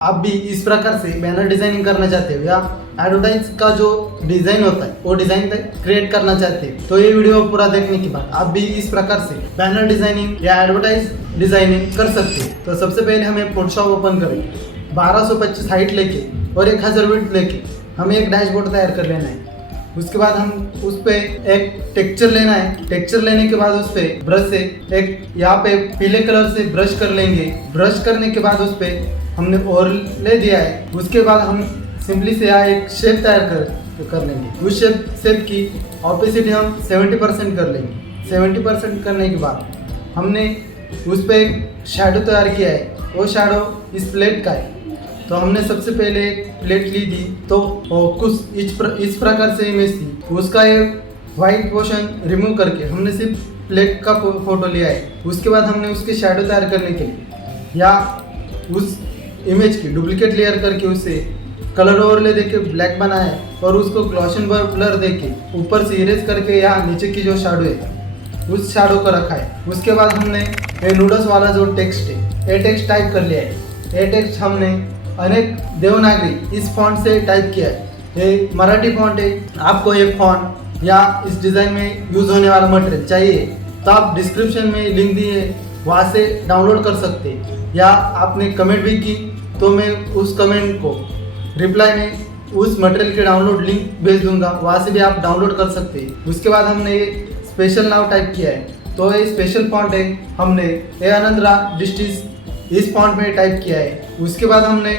आप भी इस प्रकार से बैनर डिजाइनिंग करना चाहते हो या एडवर्टाइज का जो डिजाइन होता है वो डिजाइन क्रिएट करना चाहते हो तो ये वीडियो पूरा देखने के बाद आप भी इस प्रकार से बैनर डिजाइनिंग या एडवर्टाइज डिजाइनिंग कर सकते हो। तो सबसे पहले हमें फोटोशॉप ओपन करेंगे, 1225 हाइट लेके और 1000 विड्थ लेके हमें एक डैशबोर्ड तैयार कर लेना है। उसके बाद हम उस पे एक टेक्सचर लेना है। टेक्सचर लेने के बाद उस पे ब्रश से एक यहाँ पे पीले कलर से ब्रश कर लेंगे। ब्रश करने के बाद उस पे हमने ओवरले दिया है। उसके बाद हम सिंपली से यहाँ एक शेप तैयार कर लेंगे। उस शेप की ऑपोसिटी हम 70% कर लेंगे। 70% करने के बाद हमने उस पे एक शैडो तैयार किया है। वो शैडो इस प्लेट का है। तो हमने सबसे पहले एक प्लेट ली थी तो कुछ इस प्रकार से इमेज थी। उसका ये वाइट पोर्शन रिमूव करके हमने सिर्फ प्लेट का फोटो लिया है। उसके बाद हमने उसके शैडो तैयार करने के लिए या उस इमेज की डुप्लीकेट लेयर करके उसे कलर ओवरले देके ब्लैक बनाया है और उसको ग्लॉशन ब्लर देके ऊपर से इरेज करके यहाँ नीचे की जो शैडो है उस शैडो को रखा है। उसके बाद हमने ये नूडल्स वाला जो टेक्स्ट है ये टेक्स्ट टाइप कर लिया है। ये टेक्स्ट हमने अनेक देवनागरी इस फॉन्ट से टाइप किया है। ये मराठी फॉन्ट है। आपको ये फॉन्ट या इस डिज़ाइन में यूज़ होने वाला मटेरियल चाहिए तो आप डिस्क्रिप्शन में लिंक दिए वहाँ से डाउनलोड कर सकते हैं। या आपने कमेंट भी की तो मैं उस कमेंट को रिप्लाई में उस मटेरियल के डाउनलोड लिंक भेज दूंगा, वहाँ से भी आप डाउनलोड कर सकते हैं। उसके बाद हमने ये स्पेशल नाव टाइप किया है तो ये स्पेशल फॉन्ट है। हमने ये आनंदरा डिस्ट्रिक्ट इस फॉन्ट में टाइप किया है। उसके बाद हमने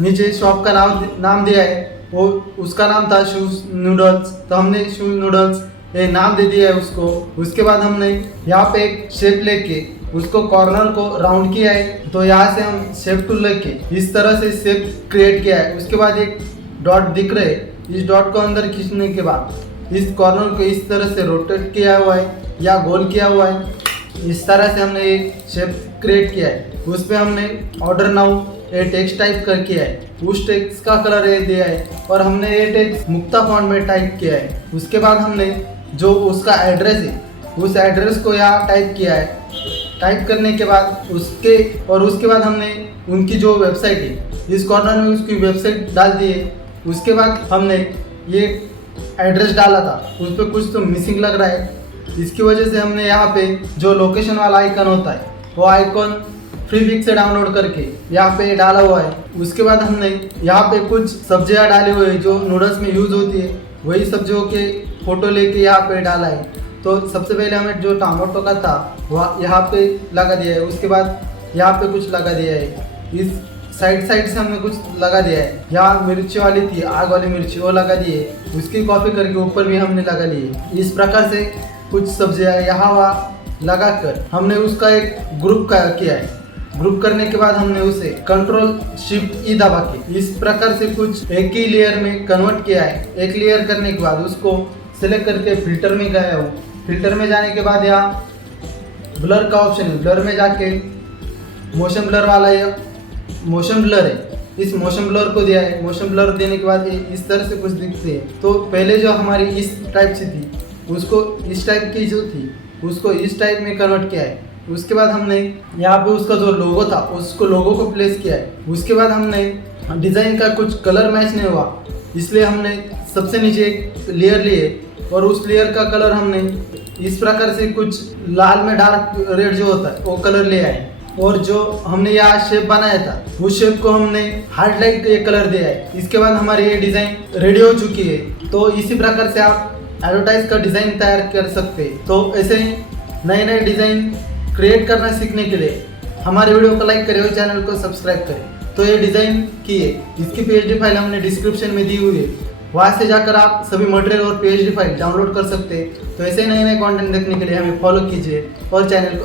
नीचे शॉप का नाम दिया है। वो उसका नाम था शूज नूडल्स तो हमने शूज नूडल्स ये नाम दे दिया है उसको। उसके बाद हमने यहाँ पे एक शेप लेके उसको कॉर्नर को राउंड किया है। तो यहाँ से हम शेप टूल लेके इस तरह से शेप क्रिएट किया है। उसके बाद एक डॉट दिख रहे, इस डॉट को अंदर खींचने के बाद इस कॉर्नर को इस तरह से रोटेट किया हुआ है या गोल किया हुआ है। इस तरह से हमने एक शेप क्रिएट किया है। उस पर हमने ऑर्डर नाउ ये टेक्स्ट टाइप कर किया है। उस टेक्स्ट का कलर ये दिया है और हमने ये टेक्स्ट मुक्ता फॉन्ट में टाइप किया है। उसके बाद हमने जो उसका एड्रेस है उस एड्रेस को यहाँ टाइप किया है। टाइप करने के बाद उसके बाद हमने उनकी जो वेबसाइट है इस कॉर्नर में उसकी वेबसाइट डाल दी है। उसके बाद हमने ये एड्रेस डाला था उस पर कुछ तो मिसिंग लग रहा है। इसकी वजह से हमने यहाँ पे जो लोकेशन वाला आइकन होता है वो आइकन फ्री पिक से डाउनलोड करके यहाँ पे डाला हुआ है। उसके बाद हमने यहाँ पे कुछ सब्जियाँ डाली हुई है जो नूडल्स में यूज़ होती है, वही सब्जियों के फोटो लेके यहाँ पे डाला है। तो सबसे पहले हमें जो टमाटो का था वह यहाँ पे लगा दिया है। उसके बाद यहाँ पे कुछ लगा दिया है। इस साइड से हमने कुछ लगा दिया है। यहाँ मिर्ची वाली थी, आग वाली मिर्ची, वो लगा दी है। उसकी कॉपी करके ऊपर भी हमने लगा ली है। इस प्रकार से कुछ सब्जियाँ यहाँ वहाँ लगा कर हमने उसका एक ग्रुप किया है। ग्रुप करने के बाद हमने उसे Ctrl+Shift+E दबा के इस प्रकार से कुछ एक ही लेयर में कन्वर्ट किया है। एक लेयर करने के बाद उसको सेलेक्ट करके फिल्टर में गया हूँ। फिल्टर में जाने के बाद यहाँ ब्लर का ऑप्शन है। ब्लर में जाके मोशन ब्लर वाला ये मोशन ब्लर है, इस मोशन ब्लर को दिया है। मोशन ब्लर देने के बाद इस तरह से कुछ दिखते हैं। तो पहले जो हमारी इस टाइप से थी उसको इस टाइप की जो थी उसको इस टाइप में कन्वर्ट किया है। उसके बाद हमने यहाँ पे उसका जो लोगो था उसको लोगो को प्लेस किया है। उसके बाद हमने डिज़ाइन का कुछ कलर मैच नहीं हुआ इसलिए हमने सबसे नीचे एक लेयर लिए और उस लेयर का कलर हमने इस प्रकार से कुछ लाल में डार्क रेड जो होता है वो कलर ले आए। और जो हमने यहाँ शेप बनाया था उस शेप को हमने हाईलाइट ये कलर दिया है। इसके बाद हमारी ये डिज़ाइन रेडी हो चुकी है। तो इसी प्रकार से आप एडवर्टाइज का डिज़ाइन तैयार कर सकते हैं। तो ऐसे ही नए डिज़ाइन क्रिएट करना सीखने के लिए हमारे वीडियो को लाइक करें और चैनल को सब्सक्राइब करें। तो ये डिज़ाइन की है, इसकी PhD फाइल हमने डिस्क्रिप्शन में दी हुई है, वहाँ से जाकर आप सभी मटेरियल और PhD फाइल डाउनलोड कर सकते हैं। तो ऐसे नए कंटेंट देखने के लिए हमें फॉलो कीजिए और चैनल को